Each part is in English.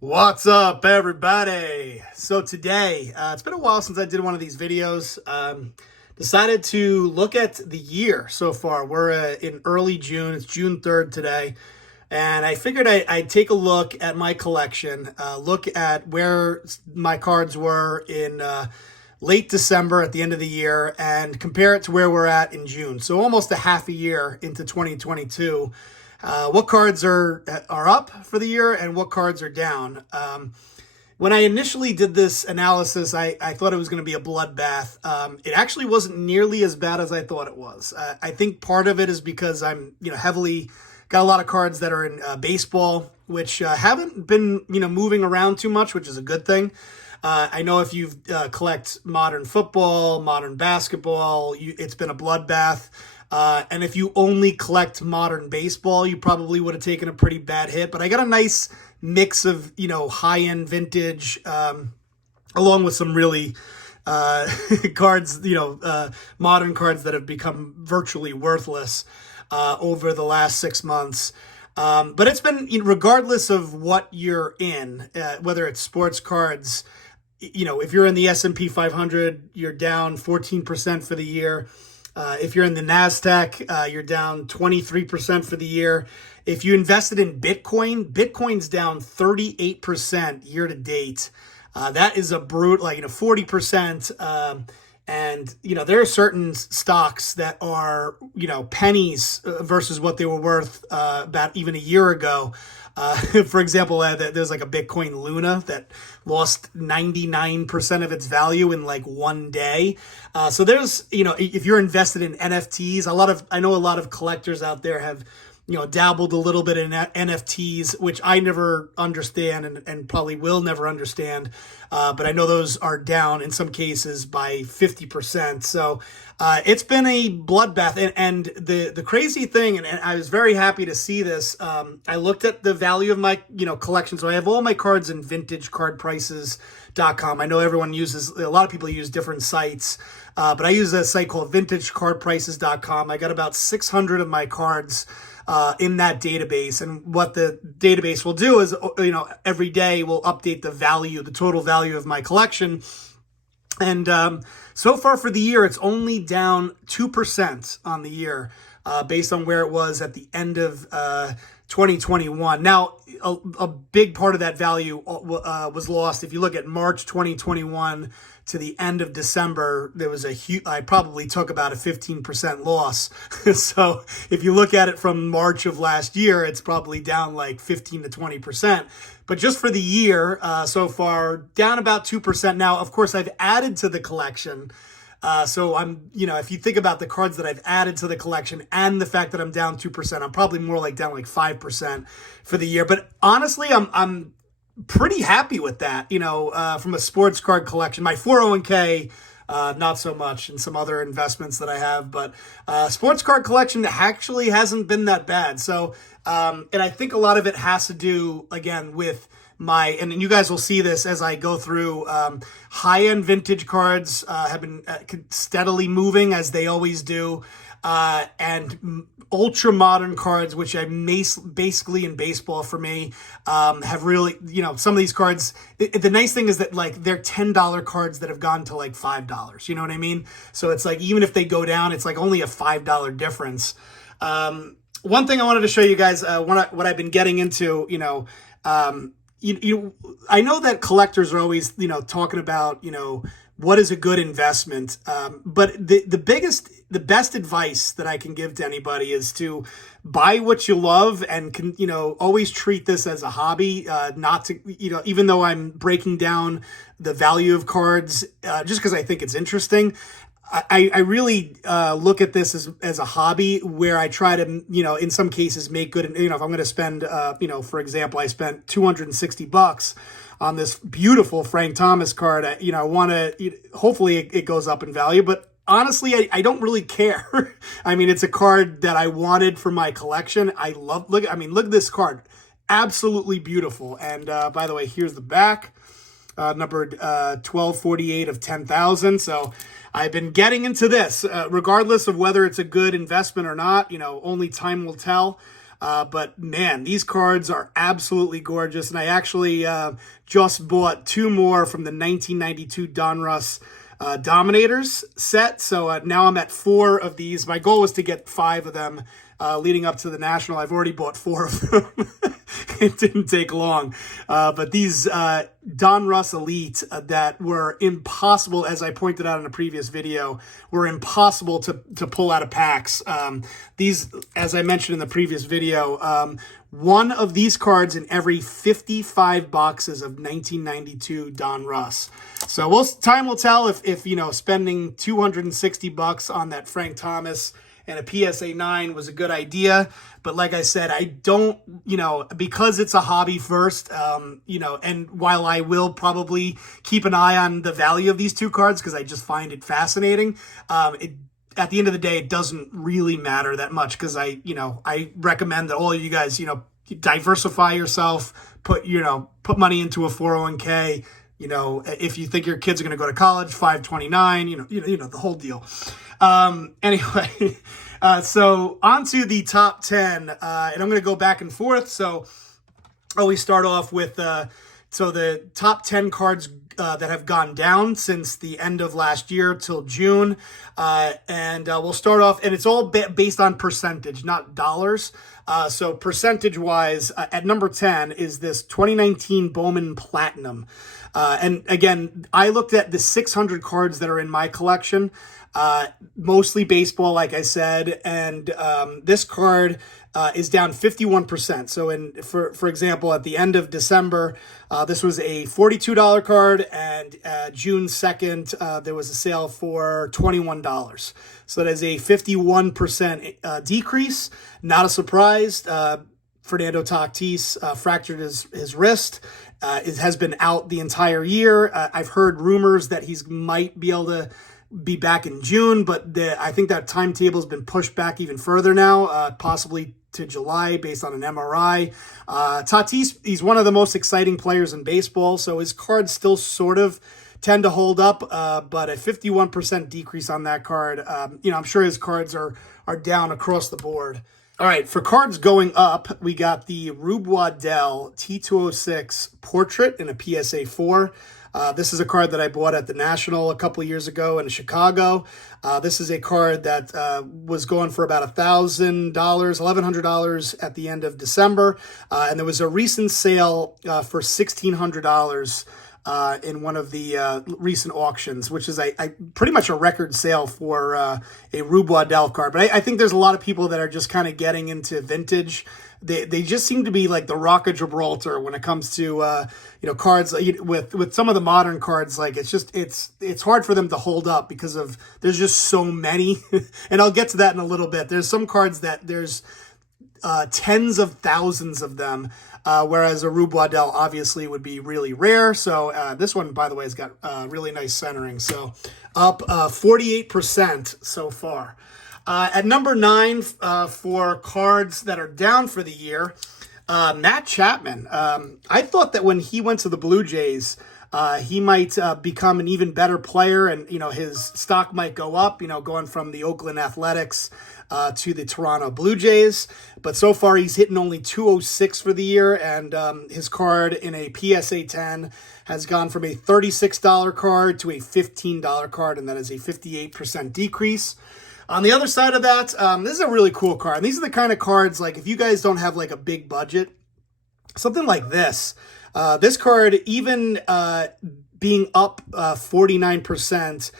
What's up, everybody? So today, it's been a while since I did one of these videos. Decided to look at the year so far. We're in early June. It's June 3rd today. And I figured I'd take a look at my collection, look at where my cards were in late December at the end of the year, and compare it to where we're at in June. So almost a half a year into 2022. What cards are up for the year and what cards are down. When I initially did this analysis, I thought it was going to be a bloodbath. It actually wasn't nearly as bad as I thought it was. I think part of it is because I'm heavily got a lot of cards that are in baseball, which haven't been moving around too much, which is a good thing. I know if you collect modern football, modern basketball, it's been a bloodbath. And if you only collect modern baseball, you probably would have taken a pretty bad hit. But I got a nice mix of, high-end vintage, along with some really cards, modern cards that have become virtually worthless over the last 6 months. But it's been, regardless of what you're in, whether it's sports cards, if you're in the S&P 500, you're down 14% for the year. If you're in the NASDAQ, you're down 23% for the year. If you invested in Bitcoin, Bitcoin's down 38% year to date. That is a brute, 40%. And there are certain stocks that are, pennies versus what they were worth about even a year ago. For example, there's like a Bitcoin Luna that lost 99% of its value in like one day. So there's, if you're invested in NFTs, I know a lot of collectors out there have, dabbled a little bit in NFTs, which I never understand and probably will never understand. But I know those are down in some cases by 50%. So it's been a bloodbath. And the crazy thing, and I was very happy to see this, I looked at the value of my collection. So I have all my cards in vintagecardprices.com. I know a lot of people use different sites, but I use a site called vintagecardprices.com. I got about 600 of my cards in that database. And what the database will do is, every day we'll update the total value of my collection. And so far for the year, it's only down 2% on the year based on where it was at the end of 2021. Now, a big part of that value was lost. If you look at March 2021 to the end of December, there was I probably took about a 15% loss. So if you look at it from March of last year, it's probably down like 15 to 20%. But just for the year so far, down about 2%. Now, of course, I've added to the collection. So I'm, if you think about the cards that I've added to the collection and the fact that I'm down 2%, I'm probably more like down like 5% for the year. But honestly, I'm pretty happy with that, from a sports card collection. My 401k, not so much, and some other investments that I have, but sports card collection actually hasn't been that bad. So, and I think a lot of it has to do, again, with and you guys will see this as I go through, high-end vintage cards have been steadily moving as they always do. And ultra modern cards, which I basically in baseball for me, have really, some of these cards, the nice thing is that like they're $10 cards that have gone to like $5. You know what I mean? So it's like, even if they go down, it's like only a $5 difference. One thing I wanted to show you guys, what I've been getting into, I know that collectors are always, talking about, what is a good investment. But the best advice that I can give to anybody is to buy what you love and always treat this as a hobby, not to, even though I'm breaking down the value of cards, just because I think it's interesting. I really look at this as a hobby where I try to, in some cases make good, if I'm going to spend, for example, I spent $260 on this beautiful Frank Thomas card. I want to, hopefully it goes up in value, but honestly, I don't really care. I mean, it's a card that I wanted for my collection. Look at this card. Absolutely beautiful. And by the way, here's the back. Numbered 1248 of 10,000. So I've been getting into this, regardless of whether it's a good investment or not. Only time will tell. But man, these cards are absolutely gorgeous. And I actually just bought 2 more from the 1992 Donruss Dominators set. So now I'm at 4 of these. My goal was to get 5 of them leading up to the National. I've already bought 4 of them. It didn't take long. But these Donruss Elite that were impossible, as I pointed out in a previous video, were impossible to pull out of packs. These, as I mentioned in the previous video, one of these cards in every 55 boxes of 1992 Donruss. So time will tell if you know, spending $260 on that Frank Thomas and a PSA 9 was a good idea. But like I said, I don't, you know, because it's a hobby first, you know, and while I will probably keep an eye on the value of these 2 cards because I just find it fascinating, at the end of the day, it doesn't really matter that much because I recommend that all of you guys, you know, diversify yourself, put money into a 401k. You know, if you think your kids are going to go to college, 529, you know, the whole deal. Anyway, so on to the top 10, and I'm going to go back and forth. So we start off with, so the top 10 cards that have gone down since the end of last year till June. And we'll start off, and it's all based on percentage, not dollars. So percentage-wise, at number 10 is this 2019 Bowman Platinum. And again, I looked at the 600 cards that are in my collection, mostly baseball, like I said, and this card is down 51%. So for example, at the end of December, this was a $42 card, and June 2nd, there was a sale for $21. So that is a 51% decrease. Not a surprise. Fernando Tatis fractured his wrist. It has been out the entire year. I've heard rumors that he might be able to be back in June, but I think that timetable has been pushed back even further now, possibly to July based on an MRI. Tatis, he's one of the most exciting players in baseball, so his cards still sort of tend to hold up, but a 51% decrease on that card. You know, I'm sure his cards are down across the board. All right, for cards going up, we got the Rube Waddell T206 Portrait in a PSA 4. This is a card that I bought at the National a couple of years ago in Chicago. This is a card that was going for about $1,000, $1,100 at the end of December. And there was a recent sale for $1,600 in one of the recent auctions, which is pretty much a record sale for a Rube Waddell card. But I think there's a lot of people that are just kind of getting into vintage. They just seem to be like the Rock of Gibraltar when it comes to you know, cards with some of the modern cards. Like it's hard for them to hold up because there's just so many. And I'll get to that in a little bit. There's some cards that there's tens of thousands of them. Whereas a Rube Waddell obviously would be really rare. So this one, by the way, has got really nice centering. So up 48% so far. At number 9 for cards that are down for the year, Matt Chapman. I thought that when he went to the Blue Jays, he might become an even better player, and you know, his stock might go up. You know, going from the Oakland Athletics to the Toronto Blue Jays. But so far, he's hitting only 206 for the year, and his card in a PSA 10 has gone from a $36 card to a $15 card, and that is a 58% decrease. On the other side of that, this is a really cool card. And these are the kind of cards, like if you guys don't have like a big budget, something like this. This card, even being up 49%,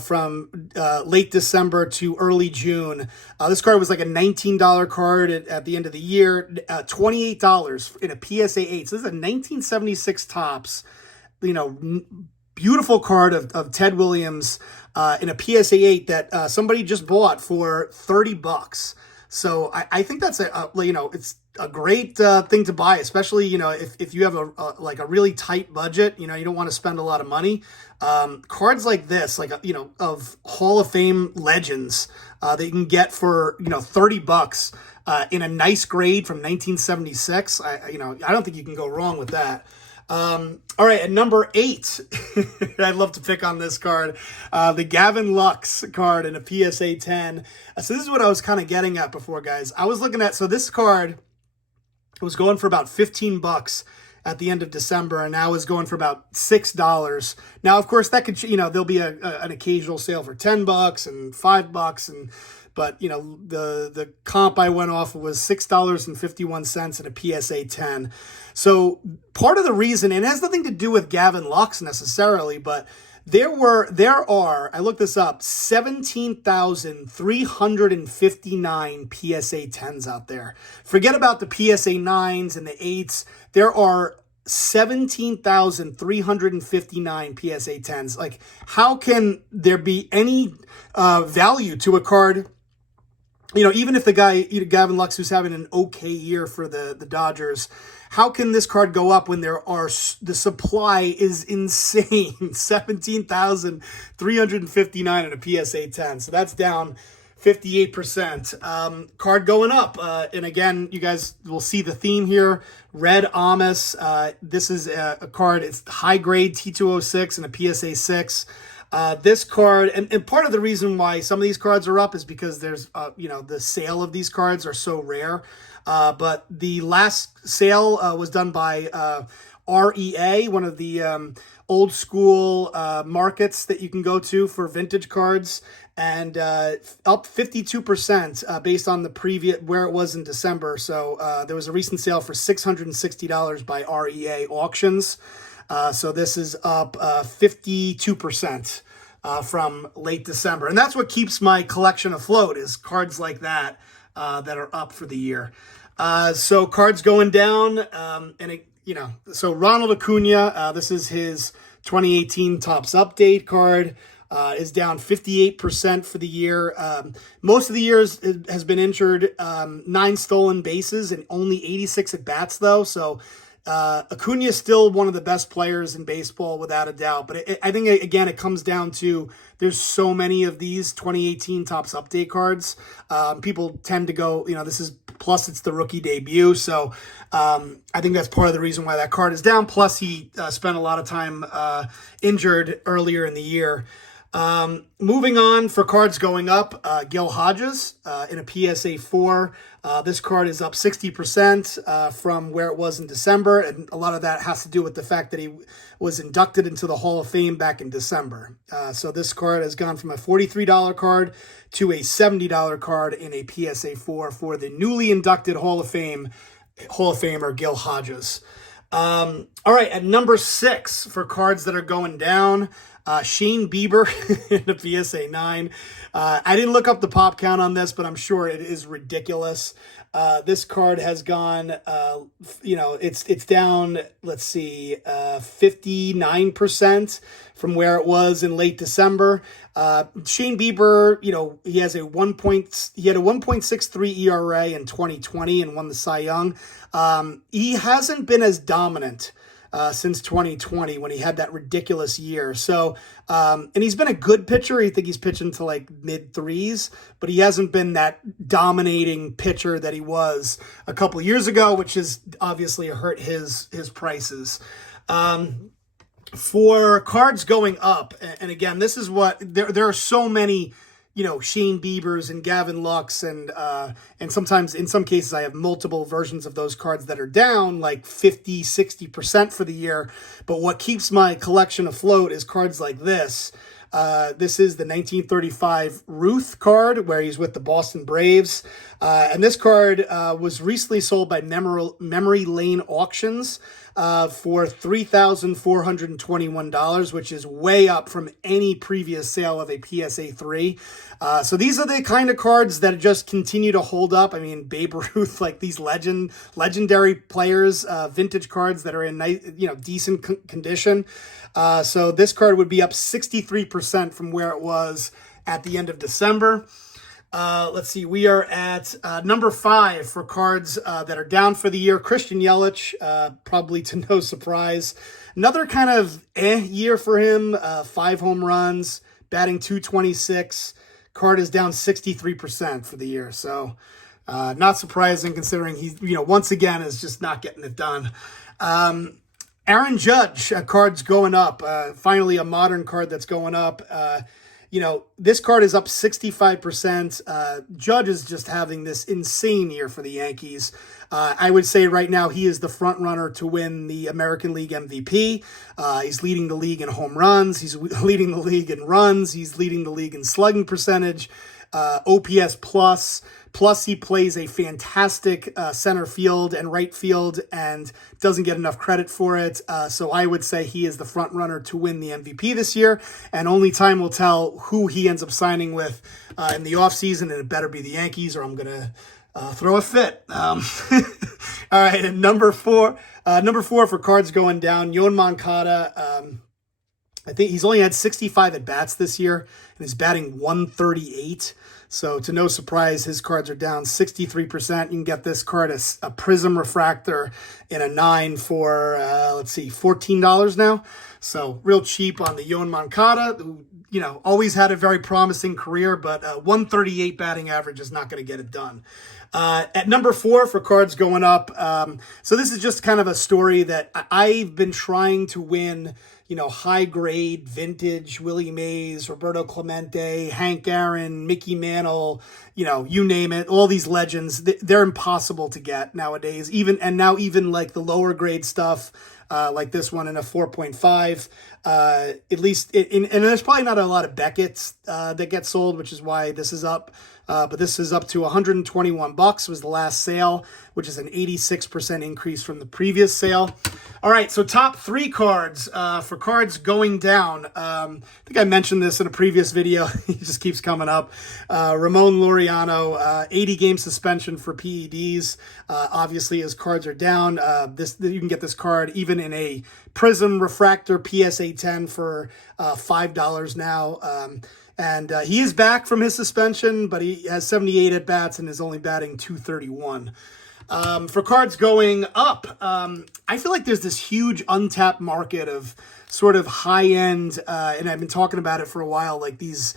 from late December to early June. This card was like a $19 card at the end of the year, $28 in a PSA 8. So this is a 1976 Topps, you know, beautiful card of Ted Williams in a PSA 8 that somebody just bought for $30. So I think that's you know, it's a great thing to buy, especially, you know, if you have like a really tight budget, you know, you don't want to spend a lot of money. Cards like this, like, you know, of Hall of Fame legends that you can get for, you know, $30 in a nice grade from 1976. You know, I don't think you can go wrong with that. All right, at number 8, I'd love to pick on this card, the Gavin Lux card in a PSA 10. So this is what I was kind of getting at before, guys. I was looking at, so this card was going for about 15 bucks at the end of December, and now is going for about $6. Now, of course, that could, there'll be an occasional sale for 10 bucks and 5 bucks, but the comp I went off was $6.51 in a PSA 10. So part of the reason, and it has nothing to do with Gavin Lux necessarily, but there are, I looked this up, 17,359 PSA 10s out there. Forget about the PSA 9s and the 8s. There are 17,359 PSA 10s. Like, how can there be any value to a card? Even if the guy, Gavin Lux, who's having an okay year for the Dodgers, how can this card go up when the supply is insane? 17,359 in a PSA 10. So that's down 58%. Card going up. And again, you guys will see the theme here. Red Amos. This is a card. It's high grade T206 and a PSA 6. This card, and part of the reason why some of these cards are up is because there's, the sale of these cards are so rare. But the last sale was done by REA, one of the old school markets that you can go to for vintage cards, and up 52% based on the previous where it was in December. So there was a recent sale for $660 by REA Auctions. So this is up 52% from late December. And that's what keeps my collection afloat, is cards like that that are up for the year. So cards going down, so Ronald Acuna, this is his 2018 Topps Update card, is down 58% for the year. Most of the years it has been injured, 9 stolen bases and only 86 at bats though. So Acuna is still one of the best players in baseball without a doubt. But I think, again, it comes down to there's so many of these 2018 Topps Update cards. People tend to go, plus it's the rookie debut. So I think that's part of the reason why that card is down. Plus he spent a lot of time injured earlier in the year. Moving on for cards going up, Gil Hodges in a PSA 4. This card is up 60% from where it was in December, and a lot of that has to do with the fact that he was inducted into the Hall of Fame back in December. So this card has gone from a $43 card to a $70 card in a PSA 4 for the newly inducted Hall of Famer Gil Hodges. All right, at number 6 for cards that are going down, Shane Bieber in a PSA 9. I didn't look up the pop count on this, but I'm sure it is ridiculous. This card has gone, it's down, let's see, 59% from where it was in late December. Shane Bieber, he had a 1.63 ERA in 2020 and won the Cy Young. He hasn't been as dominant since 2020 when he had that ridiculous year. So, and he's been a good pitcher. I think he's pitching to like mid 3s, but he hasn't been that dominating pitcher that he was a couple years ago, which has obviously hurt his prices. For cards going up, and again, this is what, there are so many, Shane Biebers and Gavin Lux, and sometimes in some cases I have multiple versions of those cards that are down like 50, 60% for the year. But what keeps my collection afloat is cards like this. This is the 1935 Ruth card where he's with the Boston Braves. And this card was recently sold by Memory Lane Auctions for $3,421, which is way up from any previous sale of a PSA 3. So these are the kind of cards that just continue to hold up. I mean, Babe Ruth, like these legendary players, vintage cards that are in nice, decent condition. So this card would be up 63% from where it was at the end of December. Let's see, we are at number 5 for cards that are down for the year. Christian Yelich, probably to no surprise. Another kind of year for him. 5 home runs, batting .226. Card is down 63% for the year. So not surprising considering he, once again is just not getting it done. Aaron Judge, card's going up. Finally, a modern card that's going up. This card is up 65%. Judge is just having this insane year for the Yankees. I would say right now he is the front runner to win the American League MVP. He's leading the league in home runs. He's leading the league in runs. He's leading the league in slugging percentage, OPS plus. Plus, he plays a fantastic center field and right field and doesn't get enough credit for it. So I would say he is the front runner to win the MVP this year. And only time will tell who he ends up signing with in the offseason. And it better be the Yankees or I'm going to throw a fit. All right, and number four for cards going down, Yoan Moncada. I think he's only had 65 at-bats this year and is batting 138. So to no surprise, his cards are down 63%. You can get this card as a Prism Refractor in a 9 for, $14 now. So real cheap on the Yoan Moncada, who, always had a very promising career, but 138 batting average is not going to get it done. At number 4 for cards going up. So this is just kind of a story that I've been trying to win, high grade, vintage, Willie Mays, Roberto Clemente, Hank Aaron, Mickey Mantle, you name it, all these legends, they're impossible to get nowadays. Even like the lower grade stuff, like this one in a 4.5, at least, and there's probably not a lot of Beckett's that get sold, which is why this is up. But this is up to $121 was the last sale, which is an 86% increase from the previous sale. All right, so top 3 cards for cards going down. I think I mentioned this in a previous video. He just keeps coming up. Ramon Laureano, 80-game suspension for PEDs. Obviously, his cards are down. You can get this card even in a Prism Refractor PSA 10 for $5 now. And he is back from his suspension, but he has 78 at-bats and is only batting 231. For cards going up, I feel like there's this huge untapped market of sort of high-end, and I've been talking about it for a while, like these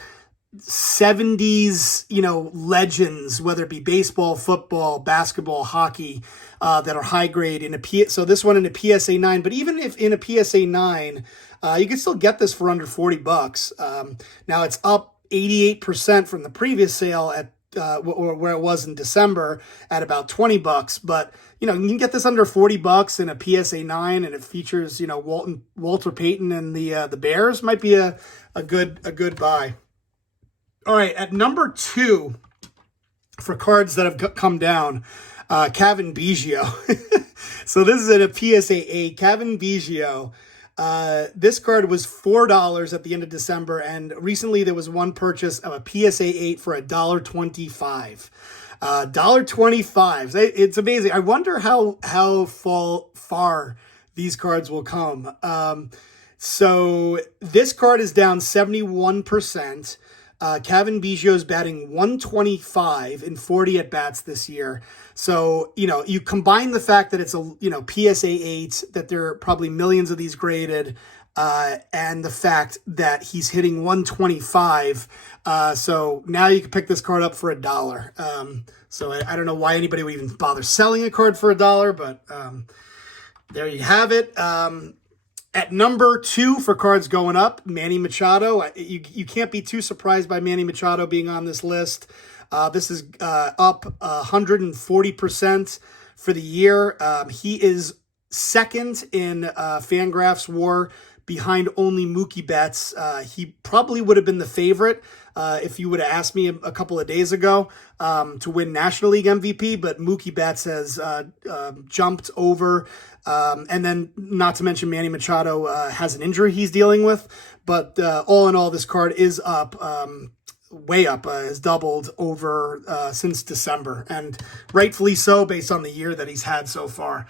70s, legends, whether it be baseball, football, basketball, hockey, that are high grade in so this one in a PSA 9, but even if in a PSA 9, you can still get this for under $40. Now it's up 88% from the previous sale at where it was in December at about $20. But you can get this under $40 in a PSA 9, and it features Walter Payton and the Bears. Might be a good buy. All right, at number 2 for cards that have come down, Cavan Biggio. So this is at a PSA 8. Cavan Biggio. This card was $4 at the end of December, and recently there was one purchase of a PSA 8 for $1.25. $1.25. It's amazing. I wonder how far these cards will come. So this card is down 71%. Cavan Biggio is batting 125 in 40 at-bats this year. So, you combine the fact that it's a, PSA 8, that there are probably millions of these graded, and the fact that he's hitting 125. So now you can pick this card up for $1. So I don't know why anybody would even bother selling a card for $1, but there you have it. At number 2 for cards going up, Manny Machado. You can't be too surprised by Manny Machado being on this list. This is up 140% for the year. He is second in Fangraphs WAR behind only Mookie Betts. He probably would have been the favorite if you would have asked me a couple of days ago to win National League MVP, but Mookie Betts has jumped over. And then not to mention Manny Machado has an injury he's dealing with. But all in all, this card is up, way up, has doubled over since December. And rightfully so based on the year that he's had so far.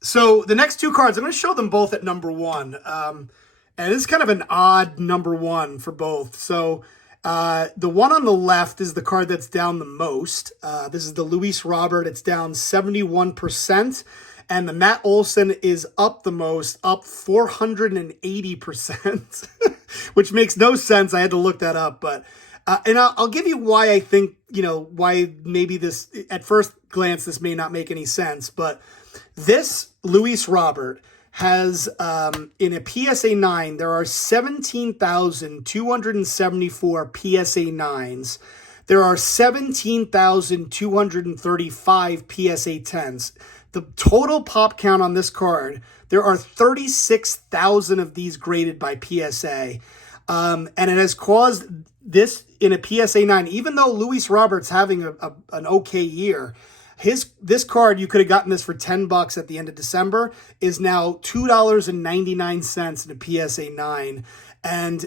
So the next 2 cards, I'm going to show them both at number 1. And this is kind of an odd number 1 for both. So the one on the left is the card that's down the most. This is the Luis Robert. It's down 71%. And the Matt Olson is up the most, up 480%, which makes no sense. I had to look that up. But and I'll give you why I think, why maybe this, at first glance, this may not make any sense. But This Luis Robert has, in a PSA 9, there are 17,274 PSA 9s. There are 17,235 PSA 10s. The total pop count on this card, there are 36,000 of these graded by PSA. And it has caused this in a PSA 9, even though Luis Roberts having an okay year, this card, you could have gotten this for $10 at the end of December, is now $2.99 in a PSA 9. And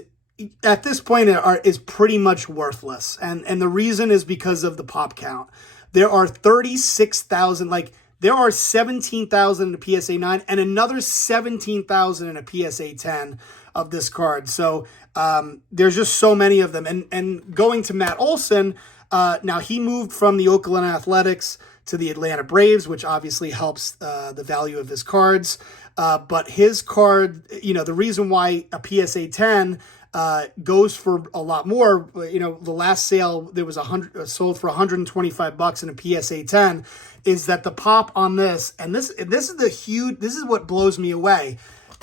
at this point is pretty much worthless. And the reason is because of the pop count. There are 36,000, like there are 17,000 in a PSA 9 and another 17,000 in a PSA 10 of this card. So there's just so many of them. And going to Matt Olson, now he moved from the Oakland Athletics to the Atlanta Braves, which obviously helps the value of his cards. But his card, you know, the reason why a PSA 10 goes for a lot more, you know, the last sale, there was sold for $125 in a PSA 10, is that the pop on this, and this is what blows me away.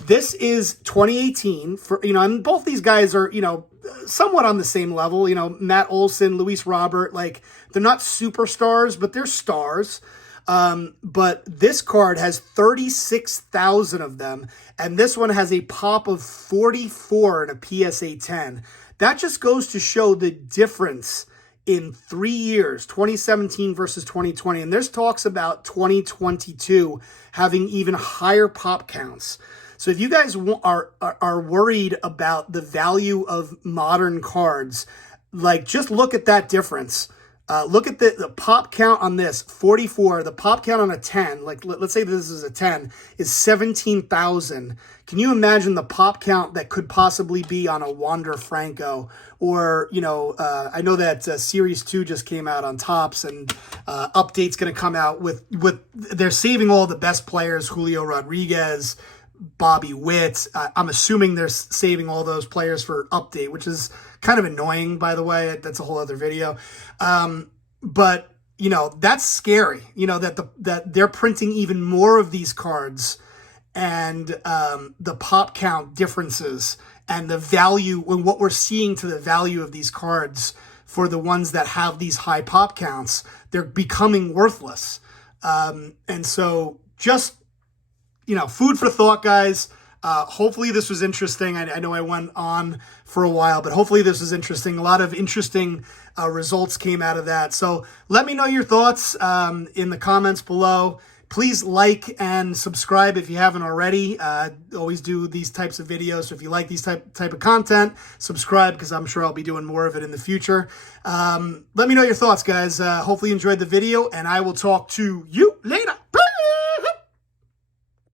This is 2018 for, you know, and both these guys are, you know, somewhat on the same level, you know, Matt Olson, Luis Robert, like they're not superstars, but they're stars. But this card has 36,000 of them, and this one has a pop of 44 in a PSA 10. That just goes to show the difference in 3 years, 2017 versus 2020. And there's talks about 2022 having even higher pop counts. So if you guys are worried about the value of modern cards, like just look at that difference. Look at the pop count on this, 44. The pop count on a 10, like let's say this is a 10, is 17,000. Can you imagine the pop count that could possibly be on a Wander Franco? Or, you know, I know that Series 2 just came out on Topps, and update's going to come out with, they're saving all the best players, Julio Rodriguez, Bobby Witt. I'm assuming they're saving all those players for update, which is kind of annoying, by the way. That's a whole other video. But, you know, that's scary, you know, that they're printing even more of these cards, and the pop count differences and the value, and what we're seeing to the value of these cards for the ones that have these high pop counts, they're becoming worthless. And so just, you know, food for thought, guys. Hopefully this was interesting. I know I went on for a while, but hopefully this was interesting. A lot of interesting results came out of that. So let me know your thoughts in the comments below. Please like and subscribe if you haven't already. Always do these types of videos. So if you like these type of content, subscribe, because I'm sure I'll be doing more of it in the future. Let me know your thoughts, guys. Hopefully you enjoyed the video, and I will talk to you later.